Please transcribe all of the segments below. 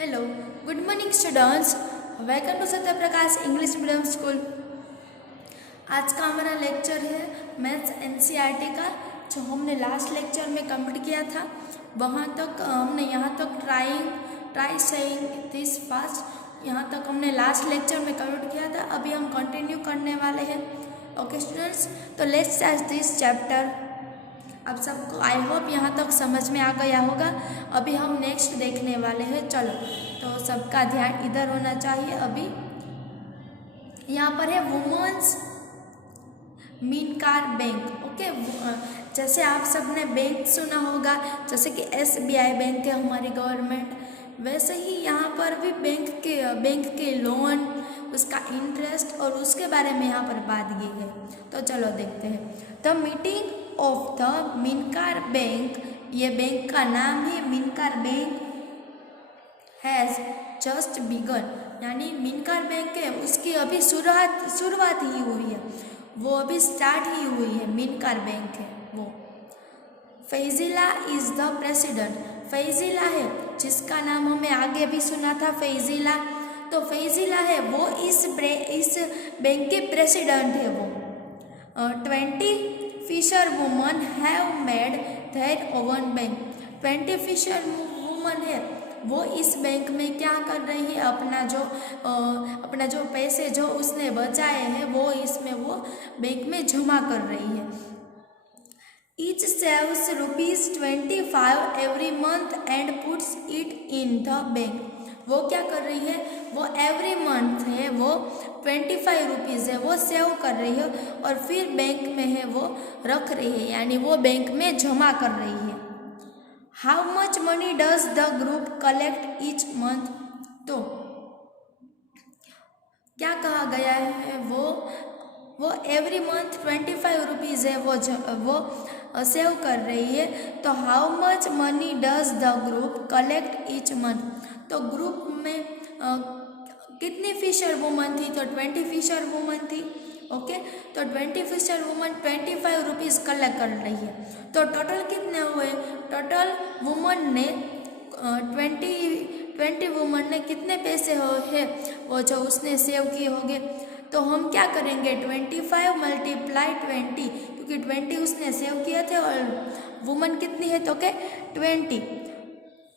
Hello, good morning students. Welcome to Satya Prakash English medium school. आज का हमारा लेक्चर है मैथ्स एनसीईआरटी का, जो हमने लास्ट लेक्चर में कंप्लीट किया था। वहाँ तक हमने यहाँ तक ट्राई सेइंग दिस फास्ट, यहाँ तक हमने लास्ट लेक्चर में कंप्लीट किया था। अभी हम कंटिन्यू करने वाले हैं। ओके स्टूडेंट्स, तो लेट्स स्टार्ट दिस चैप्टर। अब सबको आई होप यहाँ तक समझ में आ गया होगा। अभी हम नेक्स्ट देखने वाले हैं। चलो, तो सबका ध्यान इधर होना चाहिए। अभी यहाँ पर है वुमेन्स मीनकार बैंक। ओके, जैसे आप सबने बैंक सुना होगा, जैसे कि SBI बैंक है हमारी गवर्नमेंट, वैसे ही यहाँ पर भी बैंक के लोन, उसका इंटरेस्ट और उसके बारे में यहाँ पर बात की है। तो चलो देखते हैं। द मीटिंग ऑफ द मीनकार बैंक, ये बैंक का नाम है मीनकार बैंक, हैज़ जस्ट बिगन, यानी मीनकार बैंक है उसकी अभी शुरुआत ही हुई है, वो अभी स्टार्ट ही हुई है। मीनकार बैंक है वो। फैजिला इज़ द प्रेसिडेंट, फैजिला है जिसका नाम हमें आगे भी सुना था, फैजिला। तो फैजिला है वो इस बैंक के प्रेसिडेंट है वो। 20 fisher woman have made their own bank, 20 fisher woman है वो इस बैंक में क्या कर रही है, अपना जो पैसे जो उसने बचाए हैं वो इसमें वो बैंक में जमा कर रही है। Each saves ₹25 every month and puts it in the bank, वो क्या कर रही है, वो एवरी मंथ है वो 25 रुपीज़ है वो सेव कर रही है और फिर बैंक में है वो रख रही है, यानी वो बैंक में जमा कर रही है। How much money does the group collect each month, तो क्या कहा गया है, वो एवरी मंथ 25 रुपीज़ है वो सेव कर रही है। तो how much money does the group collect each month, तो ग्रुप में कितनी फिशर वुमन थी, तो 20 फिशर वुमन थी। ओके, तो 20 फिशर वुमन 25 रुपीज़ कलेक्ट कर रही है। तो टोटल कितने हुए, टोटल वुमन ने 20 वुमन ने कितने पैसे है वो जो उसने सेव किए होंगे। तो हम क्या करेंगे, 25 मल्टीप्लाई 20, क्योंकि 20 उसने सेव किए थे और वुमन कितनी है, तो क्या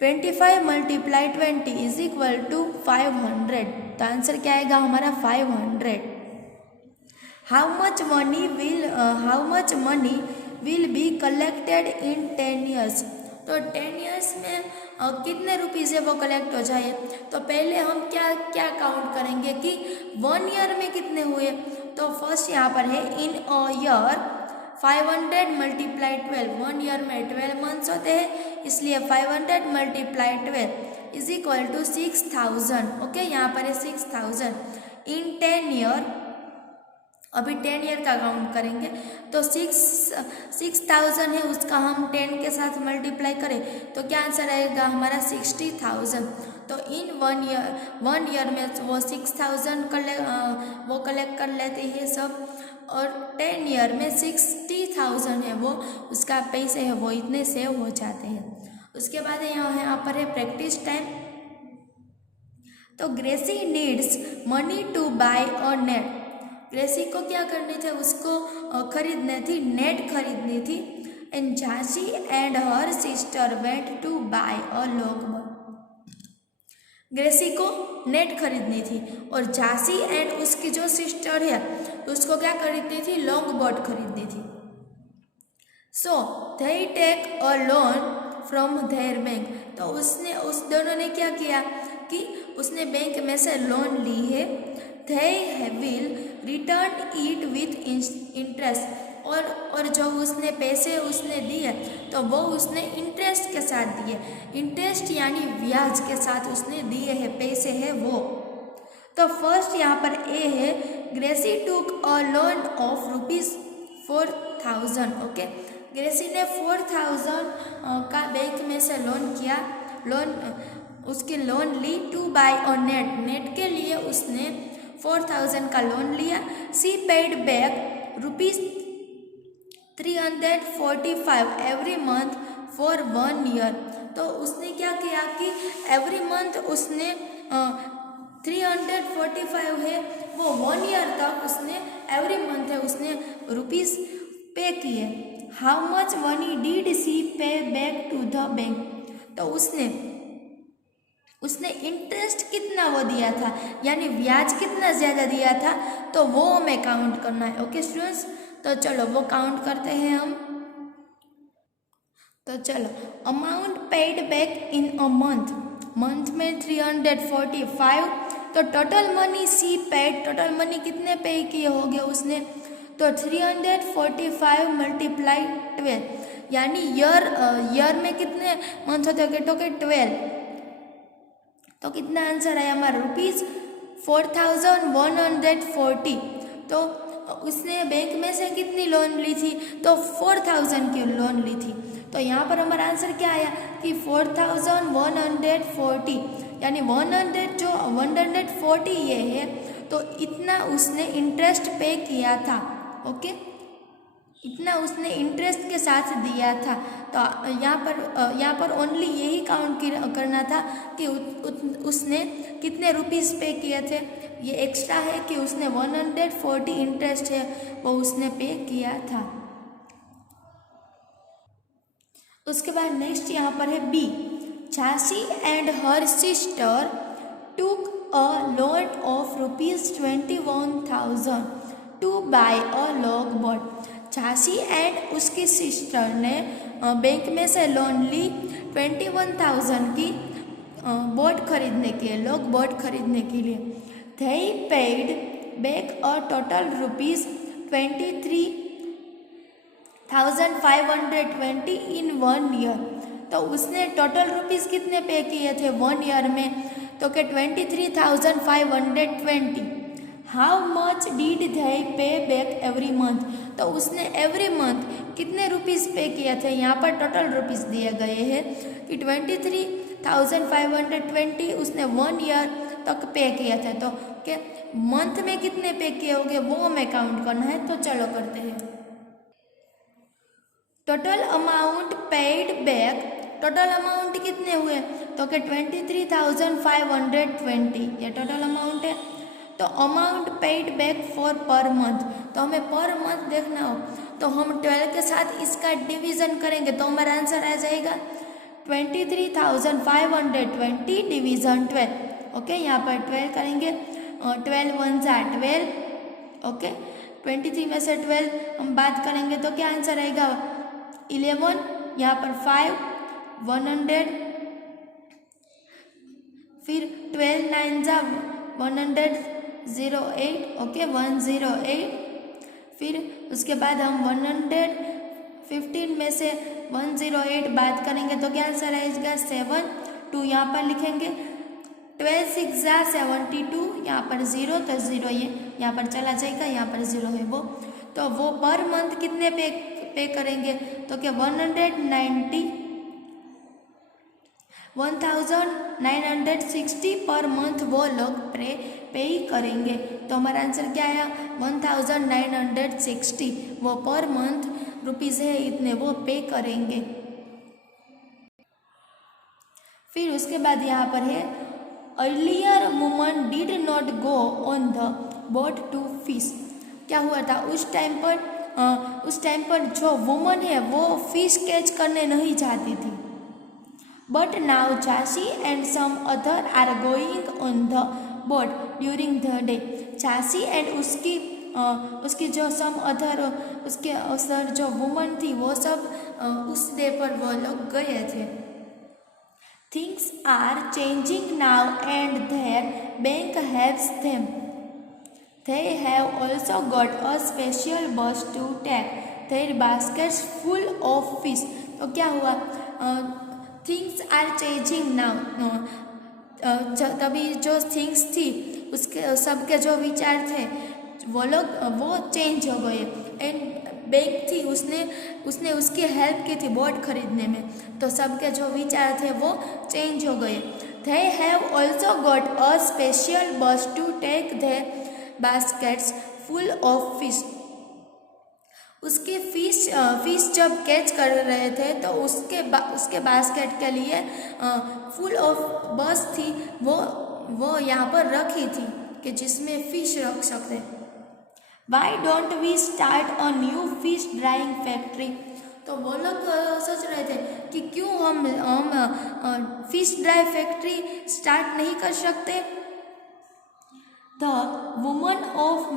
25 मल्टीप्लाई 20 इज इक्वल टू 500। तो आंसर क्या आएगा हमारा 500। How much money will be collected in 10 years, तो 10 ईयर्स में कितने रुपीज़ है वो कलेक्ट हो जाए। तो पहले हम क्या काउंट करेंगे कि 1 ईयर में कितने हुए। तो फर्स्ट यहाँ पर है in a year 500 multiply 12, 1 year में 12 मंथ्स होते हैं, इसलिए 500 multiply 12 is equal to 6000। Okay, यहाँ पर है 6000 इन 10 ईयर। अभी 10 ईयर का काउंट करेंगे तो 6000 है, उसका हम 10 के साथ मल्टीप्लाई करें तो क्या आंसर आएगा हमारा 60000। तो इन 1 ईयर में वो 6000 कलेक्ट कर लेते हैं सब, और 10 ईयर में 60000 है वो उसका पैसे है वो इतने सेव हो जाते हैं। उसके बाद यहाँ पर है प्रैक्टिस टाइम। तो Gracy needs money to buy a net, Gracy को क्या करनी थी, उसको खरीदनी थी, नेट खरीदनी थी। And Jhansi and her sister went to buy a long boat, Gracy को नेट खरीदनी थी और झांसी एंड उसकी जो सिस्टर है उसको क्या खरीदनी थी, लॉन्ग बोट खरीदनी थी। So they take a loan from their bank, तो उस दोनों ने क्या किया कि उसने बैंक में से लोन ली है। they will return it with interest, और जो उसने पैसे उसने दिए तो वो उसने इंटरेस्ट के साथ दिए, इंटरेस्ट यानी ब्याज के साथ उसने दिए हैं पैसे है वो। तो फर्स्ट यहाँ पर ए है, Gracy took a loan of ₹4000। Okay, Gracy ने 4000 का बैंक में से उसकी लोन ली टू बाय अ नेट के लिए उसने 4000 का लोन लिया। She paid back ₹345 every month for 1 year, तो उसने क्या किया कि एवरी मंथ उसने 345 है वो 1 ईयर तक उसने एवरी मंथ है उसने रुपीस पे किए। हाउ मच मनी डिड सी पे बैक टू द बैंक, तो उसने इंटरेस्ट कितना वो दिया था, यानी ब्याज कितना ज़्यादा दिया था, तो वो हमें काउंट करना है। ओके स्टूडेंट्स, तो चलो वो काउंट करते हैं हम। तो चलो, amount paid back in a month में 345, तो टोटल मनी सी पेड, टोटल मनी कितने पे किए हो गए उसने, तो 345 मल्टीप्लाई 12, यानी ईयर में कितने मंथ होते हैं, तो 12, तो कितना आंसर आया हमारा ₹4140। तो उसने बैंक में से कितनी लोन ली थी, तो 4000 की लोन ली थी। तो यहाँ पर हमारा आंसर क्या आया कि 4140, यानी 140 ये है, तो इतना उसने इंटरेस्ट पे किया था। ओके, इतना उसने इंटरेस्ट के साथ दिया था। तो यहाँ पर ओनली यही काउंट करना था कि उसने कितने रुपीस पे किए थे। ये एक्स्ट्रा है कि उसने 140 इंटरेस्ट है वो उसने पे किया था। उसके बाद नेक्स्ट यहाँ पर है B, Jhansi and her sister took a loan of ₹21,000 to buy a log boat. Jhansi and उसकी सिस्टर ने बैंक में से लोन ली 21,000 की बोट खरीदने के लिए, लॉग बोट खरीदने के लिए। they paid back a total ₹23,520 in 1 year, तो उसने टोटल रुपीस कितने पे किए थे 1 ईयर में, तो के 23,520। हाउ मच डिड they पे बैक एवरी मंथ, तो उसने एवरी मंथ कितने रुपीस पे किए थे, यहाँ पर टोटल रुपीस दिए गए हैं कि 23,520 उसने 1 ईयर तक पे किए थे। तो के मंथ में कितने पे किए होंगे वो हमें काउंट करना है। तो चलो करते हैं। Total amount paid back, total amount कितने हुए, तो के 23,520 ये टोटल अमाउंट है। तो amount paid back for per month, तो हमें पर मंथ देखना हो तो हम 12 के साथ इसका डिवीज़न करेंगे तो हमारा आंसर आ जाएगा 23,520 डिवीज़न 12। ओके, यहाँ पर 12 करेंगे, 12 1 जा 12। ओके, 23 में से 12 हम बात करेंगे तो क्या आंसर आएगा 11, यहाँ पर 5 100, फिर 12 9 जा 108। ओके, 108, फिर उसके बाद हम 115 में से 108 बात करेंगे तो क्या आंसर आएगा 7 2, यहाँ पर लिखेंगे 12 6 जा 72, यहाँ पर 0 तो 0 ये यहाँ पर चला जाएगा, यहाँ पर 0 है वो। तो वो पर मंथ कितने पे करेंगे, तो क्या 1960 पर मंथ वो लोग पे ही करेंगे। तो हमारा आंसर क्या आया 1960, वो पर मंथ रुपीज़ है इतने वो पे करेंगे। फिर उसके बाद यहाँ पर है earlier woman did not go on the boat to fish. क्या हुआ था उस टाइम पर जो वुमन है वो फिश कैच करने नहीं जाती थी। But now Jhansi and some other are going on the boat during the day. Jhansi and उसकी जो सम अदर उसके असर जो वुमन थी वो सब उस डे पर वो लोग गए थे। Things are changing now and their bank helps them. They have also got a special bus to take their baskets full of fish। तो क्या हुआ थिंग्स आर चेंजिंग नाउ, तभी जो थिंग्स थी उसके सबके जो विचार थे वो चेंज हो गए। एंड बैंक थी उसने उसकी हेल्प की थी बोट खरीदने में, तो सबके जो विचार थे वो चेंज हो गए। They have also got a special bus to take their baskets full of fish। उसके फिश जब कैच कर रहे थे तो उसके बास्केट के लिए फुल ऑफ बस थी, वो यहाँ पर रखी थी कि जिसमें फिश रख सकते। Why don't we start a new fish drying factory. तो वो लोग सोच रहे थे कि क्यों हम फिश ड्राई फैक्ट्री स्टार्ट नहीं कर सकते। द वुमन ऑफ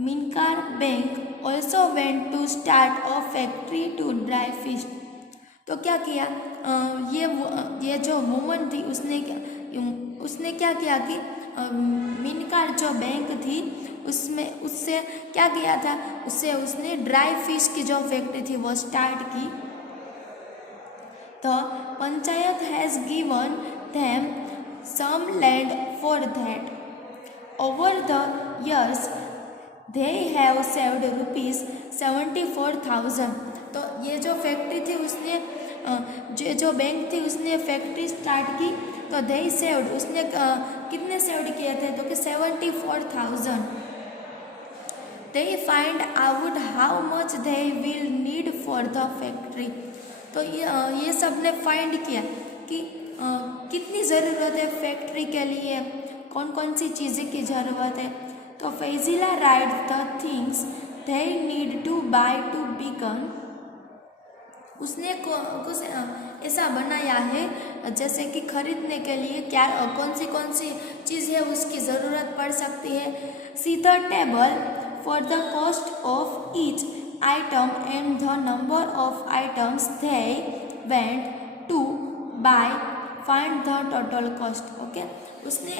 मिनकार bank also went to start a factory to dry fish. तो क्या किया, ये जो वुमन थी उसने क्या किया कि मिनकार जो बैंक थी उससे क्या किया था, उसने ड्राई फिश की जो फैक्ट्री थी वो स्टार्ट की। The panchayat has given them some land for that. Over the years they have saved ₹74,000। तो ये जो फैक्ट्री थी उसने जो बैंक थी उसने फैक्ट्री स्टार्ट की, तो दे सेव्ड उसने कितने सेव्ड किए थे, तो कि 74,000। They find out how much they will need for the factory. तो ये सब ने फाइंड किया कि कितनी ज़रूरत है फैक्ट्री के लिए, कौन कौन सी चीज़ें की ज़रूरत है। तो Fazila write the things they need to buy to begin. उसने कुछ ऐसा बनाया है जैसे कि खरीदने के लिए क्या कौन सी चीज़ है उसकी ज़रूरत पड़ सकती है। See the table for the cost of each item and the number of items they went to buy, find the total cost. Okay, उसने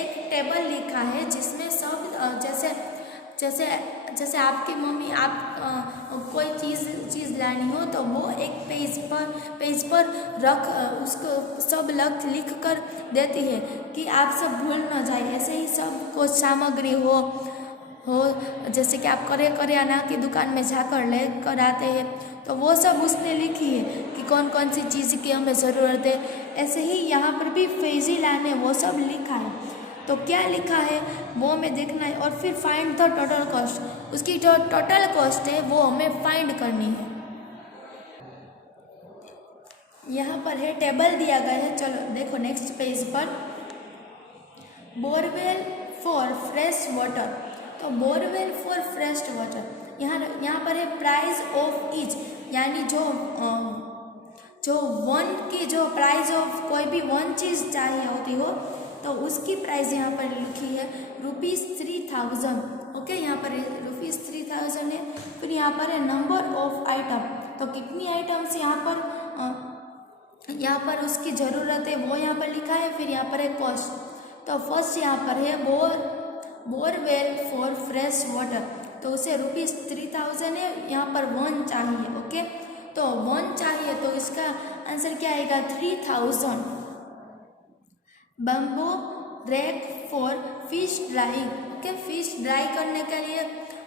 एक टेबल लिखा है जिसमें सब जैसे आपकी मम्मी आप कोई चीज़ लानी हो तो वो एक पेज पर रख उसको सब लिख कर देती है कि आप सब भूल न जाए। ऐसे ही सब कुछ सामग्री हो जैसे कि आप करियाना की दुकान में जाकर ले कर आते हैं, तो वो सब उसने लिखी है कि कौन कौन सी चीज़ की हमें ज़रूरत है। ऐसे ही यहाँ पर भी फैजिला ने वो सब लिखा है। तो क्या लिखा है वो हमें देखना है और फिर फाइंड द टोटल कॉस्ट, उसकी जो टोटल कॉस्ट है वो हमें फाइंड करनी है। यहाँ पर है टेबल दिया गया है। चलो देखो नेक्स्ट पेज पर, बोरवेल फॉर फ्रेश वाटर। तो बोरवेल फॉर फ्रेश वाटर यहाँ पर है प्राइस ऑफ ईच, यानी जो वन की जो प्राइस ऑफ कोई भी वन चीज़ चाहिए होती हो तो उसकी प्राइस यहाँ पर लिखी है ₹3,000। ओके, यहाँ पर ₹3,000 है। फिर यहाँ पर है नंबर ऑफ आइटम, तो कितनी आइटम्स यहाँ पर उसकी ज़रूरत है वो यहाँ पर लिखा है। फिर यहाँ पर है कॉस्ट, तो फर्स्ट यहाँ पर है बोरवेल फॉर फ्रेश वाटर, तो उसे ₹3,000 है, यहाँ पर 1 चाहिए। ओके, तो 1 चाहिए तो इसका आंसर क्या आएगा 3,000। Bamboo rack for fish dry. Okay, fish dry करने के लिए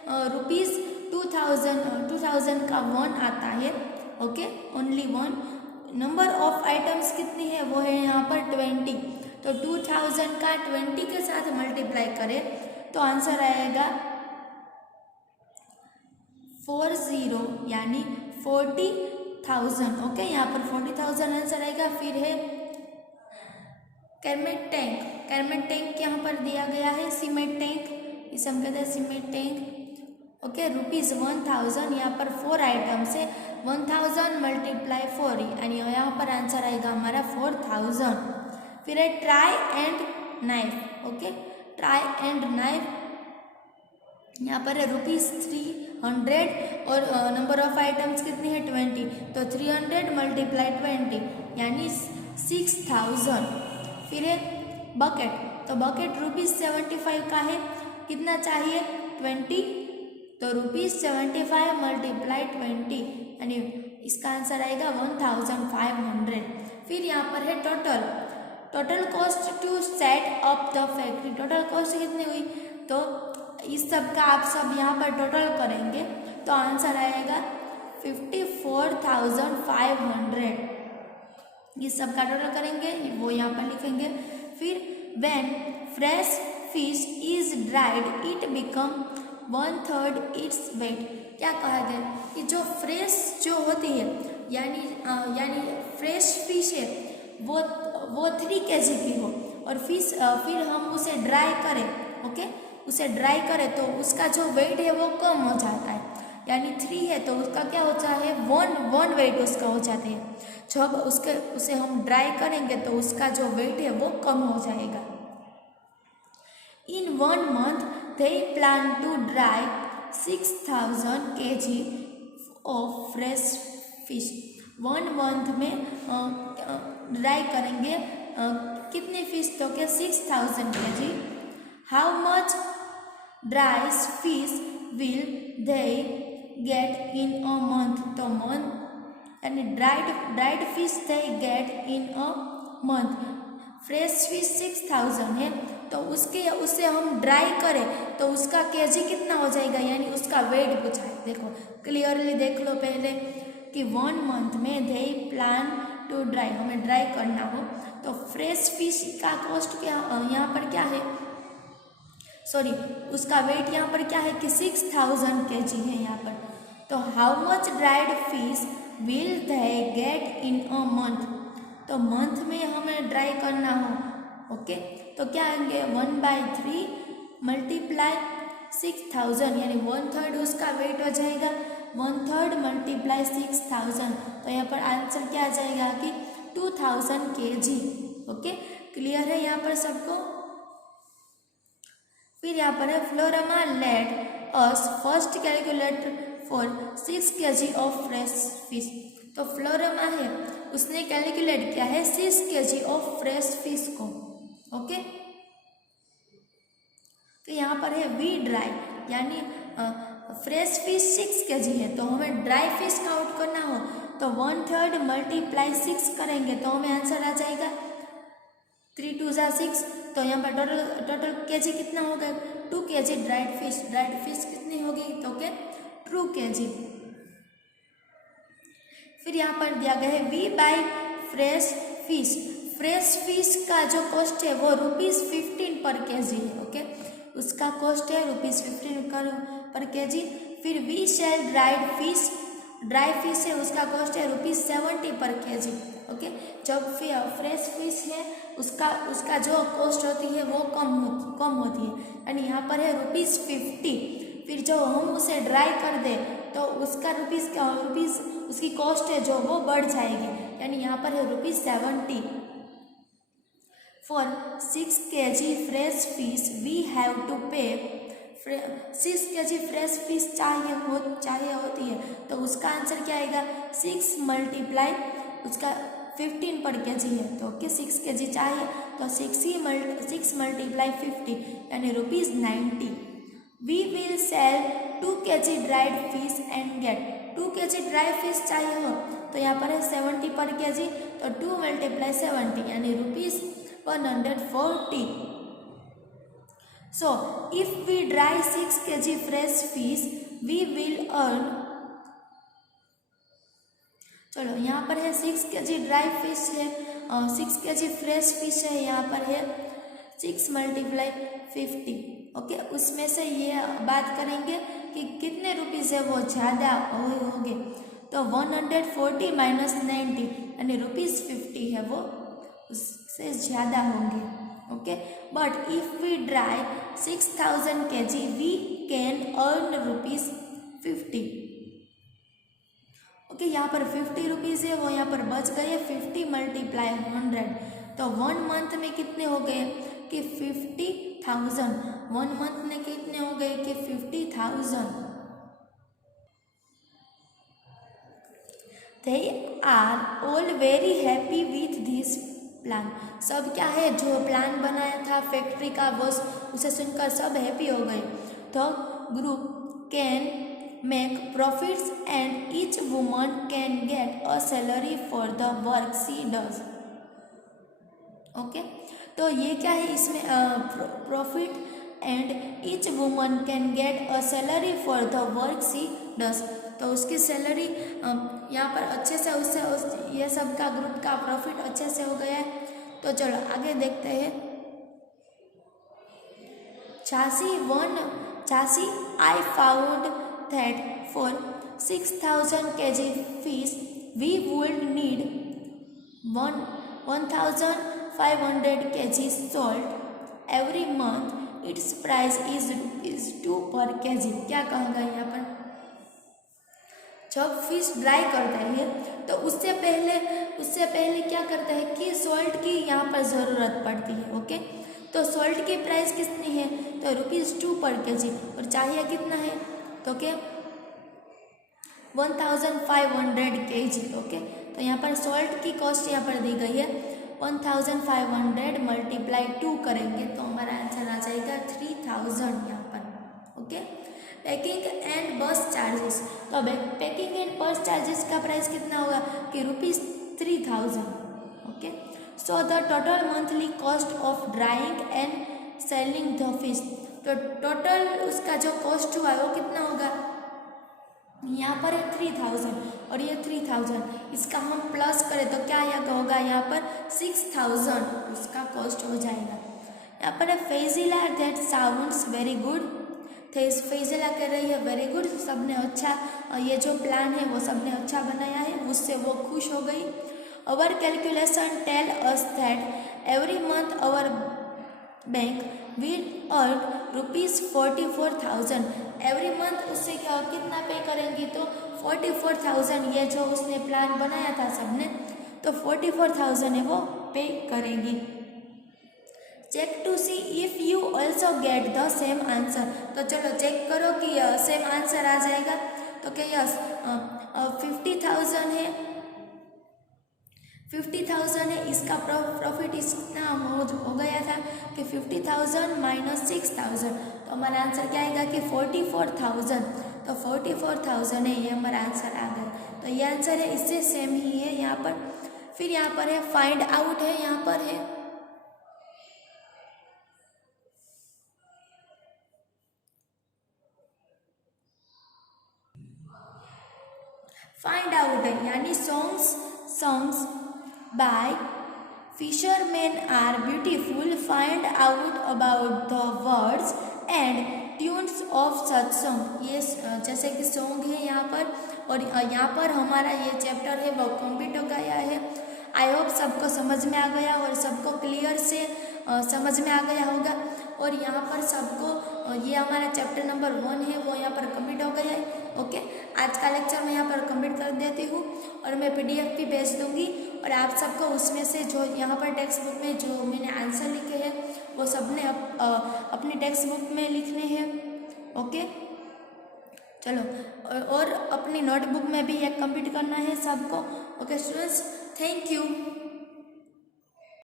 ₹2,000 का 1 आता है। Okay, only 1। Number of items कितनी है वो है यहाँ पर 20, तो 2000 का 20 के साथ मल्टीप्लाई करें तो आंसर आएगा 40, यानी 40,000। ओके, यहाँ पर 40,000 आंसर आएगा। फिर है कैरमेट टैंक यहाँ पर दिया गया है सीमेंट टैंक, इसे हम कहते हैं सीमेंट टैंक। ओके, ₹1,000, यहाँ पर 4 आइटम्स है, 1000 × 4 यानी यहाँ पर आंसर आएगा हमारा 4000। फिर है try and knife. Okay, try and knife यहाँ पर है ₹300 और नंबर ऑफ आइटम्स कितनी है 20, तो 300 × 20 यानी 6000। फिर है बकेट, तो बकेट ₹75 का है, कितना चाहिए 20, तो ₹75 × 20 यानी इसका आंसर आएगा 1500। फिर यहाँ पर है total cost to set up the factory. Total cost कितनी हुई, तो इस सब का आप सब यहाँ पर टोटल करेंगे तो आंसर आएगा 54,500। ये सब का टोटल करेंगे वो यहाँ पर लिखेंगे। फिर when fresh fish is dried it become 1/3 its weight. क्या कहा गया कि जो फ्रेश जो होती है यानी फ्रेश फिश है वो 3 kg की हो और फिर हम उसे ड्राई करें, ओके, उसे ड्राई करें तो उसका जो वेट है वो कम हो जाता है। यानी 3 है तो उसका क्या होता है, वन वेट उसका हो जाते हैं। जब उसे हम ड्राई करेंगे तो उसका जो वेट है वो कम हो जाएगा। In 1 month, they plan to dry 6,000 kg of fresh fish. 1 month में ड्राई करेंगे कितने फिश, तो क्या 6,000 kg। How much dry fish will they get in a month? तो month यानी dried fish they get in a month। Fresh fish 6,000 है तो उसे हम ड्राई करें तो उसका केजी कितना हो जाएगा, यानी उसका वेट पूछा है। देखो क्लियरली देख लो पहले कि 1 मंथ में दे प्लान टू ड्राई, हमें ड्राई करना हो तो फ्रेश फिश का कॉस्ट क्या यहाँ पर क्या है, सॉरी उसका वेट यहाँ पर क्या है कि 6,000 kg है यहाँ पर। तो how much dried fish will they get in a month, तो मंथ में हमें ड्राई करना हो, ओके, तो क्या आएंगे 1/3 मल्टीप्लाई 6,000 यानी 1/3 उसका वेट हो जाएगा, 1/3 मल्टीप्लाई 6,000 तो यहाँ पर आंसर क्या आ जाएगा कि 2,000 kg। ओके, क्लियर है यहाँ पर सबको। फिर यहाँ पर है फ्लोरमा let us first calculate for 6 kg of fresh fish. तो फ्लोरमा है उसने कैलकुलेट किया है 6 kg ऑफ फ्रेश फिश को, ओके। तो यहाँ पर है वी ड्राई यानी फ्रेश फिश 6 kg है तो हमें ड्राई फिश काउंट करना हो तो 1/3 मल्टीप्लाई 6 करेंगे तो हमें आंसर आ जाएगा 3 2 6। तो यहाँ पर टोटल केजी कितना हो गया 2 kg ड्राइड फिश कितनी होगी तो क्या 2 kg। फिर यहाँ पर दिया गया है वी बाई फ्रेश फिश का जो कॉस्ट है वो ₹15 पर kg है, ओके, उसका कॉस्ट है ₹15 पर kg। फिर वी सेल ड्राई फिश है उसका कॉस्ट है ₹70 पर kg, ओके। जब फ्रेश फिश है उसका जो कॉस्ट होती है वो कम होती है, यानी यहाँ पर है ₹50। फिर जो हम उसे ड्राई कर दे तो उसका रुपीज़ उसकी कॉस्ट है जो वो बढ़ जाएगी, यानी यहाँ पर है ₹70। For 6 kg fresh fish we have to pay 6 kg fresh fish चाहिए होती है तो उसका आंसर क्या आएगा 6 मल्टीप्लाई उसका 15 पर kg है तो ओके 6 kg चाहिए तो 6 मल्टीप्लाई 50 यानी ₹90। We will sell 2 kg dried fish and get 2 kg dry fish चाहिए हो तो यहाँ पर है 70 पर kg तो 2 मल्टीप्लाई 70 यानी ₹140। So if we dry 6 kg fresh fish we will earn, चलो यहाँ पर है 6 kg ड्राई फिश है और 6 kg फ्रेश फिश है, यहाँ पर है 6 मल्टीप्लाई 50, ओके। उसमें से ये बात करेंगे कि कितने रुपीज़ है वो ज़्यादा होंगे तो 140 माइनस 90 यानी ₹50 है वो उससे ज़्यादा होंगे, okay. But if we dry 6,000 kg we can earn ₹50, okay. यहाँ पर 50 रुपीज़ है वो यहाँ पर बच गए 50 मल्टीप्लाई 100 तो 1 मंथ में कितने हो गए कि 50,000, 1 मंथ में कितने हो गए कि 50,000। They are all very happy with this plan, सब क्या है जो प्लान बनाया था फैक्ट्री का बॉस उसे सुनकर सब हैप्पी हो गए। तो group can make profits and each woman can get a salary for the work she does, okay. तो ये क्या है इसमें profit and each woman can get a salary for the work she does, तो उसकी सैलरी यहाँ पर अच्छे से ये सब का ग्रुप का प्रॉफिट अच्छे से हो गया है। तो चलो आगे देखते हैं। Chassis I found that for 6000 kg fish we would need 1500 kg salt every month. Its price is ₹2 per kg. क्या कहेंगे यहाँ पर? जब फिश ड्राई करते हैं तो उससे पहले क्या करता है कि सॉल्ट की यहाँ पर ज़रूरत पड़ती है. ओके, तो सॉल्ट की प्राइस कितनी है? तो ₹2 पर kg. और चाहिए कितना है? तो क्या 1500 kg. ओके, तो यहाँ पर सॉल्ट की कॉस्ट यहाँ पर दी गई है 1500 मल्टीप्लाई 2 करेंगे तो हमारा आंसर आ जाएगा 3000 यहाँ पर. ओके, पैकिंग एंड बस चार्जेस. तो अब पैकिंग एंड बस चार्जेस का प्राइस कितना होगा कि ₹3000. Okay, so the total monthly cost of drawing and selling the fish. तो टोटल उसका जो कॉस्ट हुआ वो कितना होगा? यहाँ पर है 3000 और ये 3000. इसका हम प्लस करें तो क्या यह होगा? यहाँ पर 6000 उसका कॉस्ट हो जाएगा. यहाँ पर है फेजिला दैट साउंड्स वेरी गुड. फेजिला कह रही है वेरी गुड, सबने अच्छा, ये जो प्लान है वो सबने अच्छा बनाया है, उससे वो खुश हो गई. Our calculation tell us that every month our bank will earn ₹44,000 every month. उससे क्या कितना पे करेंगी? तो 44,000. ये जो उसने प्लान बनाया था सबने, तो 44,000 है वो पे करेंगी. Check to see if you also get the same answer. तो चलो चेक करो कि सेम आंसर आ जाएगा. तो क्या यस 50,000 है, 50,000 है. इसका प्रॉफिट इतना हो गया था कि 50,000 माइनस 6,000. तो हमारा आंसर क्या आएगा कि 44,000. तो 44,000 है, ये हमारा आंसर आ गया. तो ये आंसर है, इससे सेम ही है यहाँ पर. फिर यहाँ पर है फाइंड आउट है. यहाँ पर है फाइंड आउट है, यानी songs by fisherman are beautiful. Find out about the words and tunes of such song. ये जैसे कि सॉन्ग है यहाँ पर, और यहाँ पर हमारा ये चैप्टर है वो कंप्लीट हो गया है. आई होप सबको समझ में आ गया और सबको क्लियर से समझ में आ गया होगा. और यहाँ पर सबको ये हमारा चैप्टर नंबर 1 है वो यहाँ पर कंप्लीट हो गया है. ओके, आज का लेक्चर मैं यहाँ पर कंप्लीट कर देती हूँ और मैं PDF भी भेज दूँगी. और आप सबको उसमें से जो यहाँ पर टेक्स्ट बुक में जो मैंने आंसर लिखे हैं वो सबने अपनी टेक्स्ट बुक में लिखने हैं. ओके, चलो, और अपनी नोटबुक में भी ये कंप्लीट करना है सबको. Okay students, thank you.